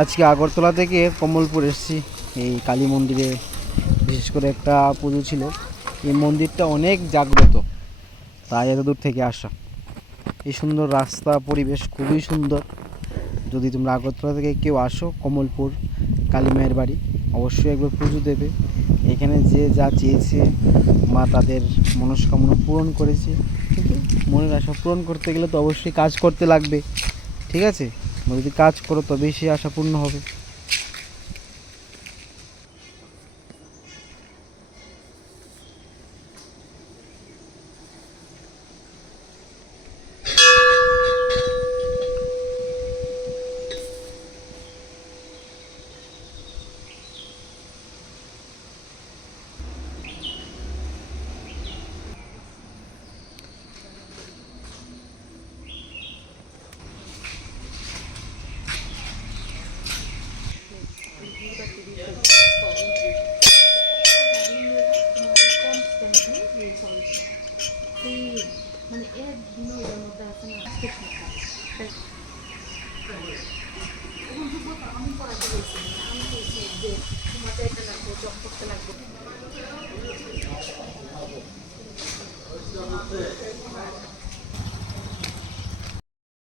আজকে আগরতলা থেকে কমলপুর এসেছি। এই কালী মন্দিরে বিশেষ করে একটা পুজো ছিল। এই মন্দিরটা অনেক জাগ্রত। তাই এত দূর থেকে আসা। এই সুন্দর রাস্তা, পরিবেশ খুবই সুন্দর। যদি তোমরা আগরতলা থেকে কেউ আসো, কমলপুর, কালী মায়ের বাড়ি, অবশ্যই একবার পুজো দেবে। এখানে যে যা চেয়েছে মা তাদের মনস্কামনা পূরণ করেছে। কিন্তু মনের আশা পূরণ করতে গেলে তো অবশ্যই কাজ করতে লাগবে। ঠিক আছে? যদি কাজ করো তবেই সেই আশা পূর্ণ সেই মানে এক বিনিয়োগের মধ্যে আছে না আমি পড়াতে গেছি জব করতে লাগবে